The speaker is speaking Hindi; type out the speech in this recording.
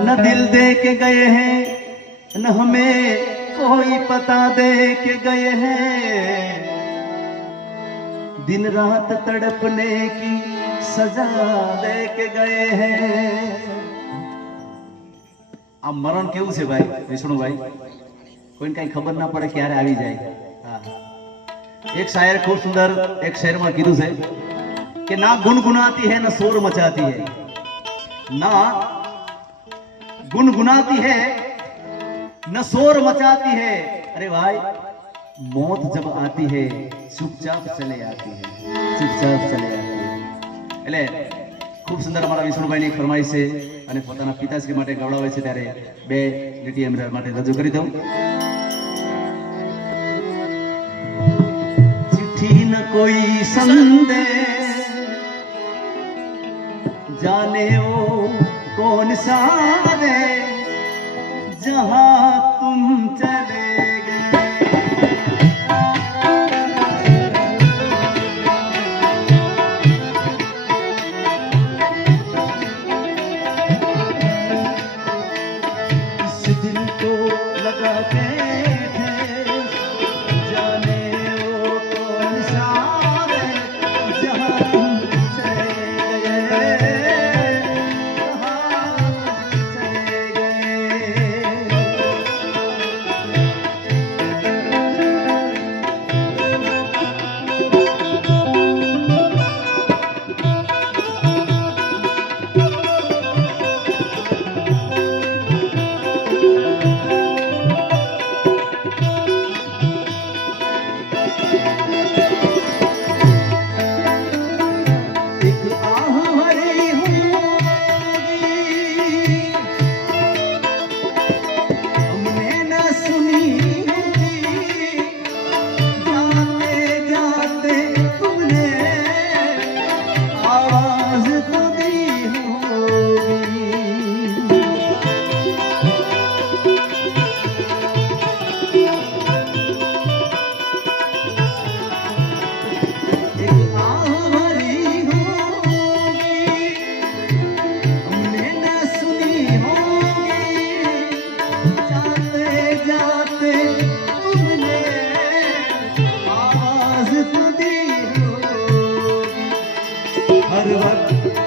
न दिल दे के गए हैं न हमें कोई पता दे के गए हैं, दिन रात तड़पने की सजा दे के गए हैं। આ મરણ કેવું છે ભાઈ વિષ્ણુભાઈ, કોઈને કઈ ખબર ના પડે ક્યારે આવી જાય। એક શાયર ખૂબ સુંદર એક શેરમાં કીધું છે कि ना गुनगुनाती है ना शोर मचाती है, ना गुनगुनाती है न शोर मचाती है। अरे भाई मौत जब आती है चुपचाप चले आती है, चुपचाप चले आती है। એટલે ખૂબ સુંદર અમારા વિષ્ણુભાઈની એક ફરમાઈશ છે અને પોતાના પિતાશ્રી માટે ગવડાવે છે ત્યારે બે લીટી એમના માટે રજૂ કરી દઉં। चिट्ठी न कोई संदेश जाने वो कौन सारे जहां तुम चले गए। इस दिल को लगा के जाने वो कौन सारे जहां तुम हर वक्त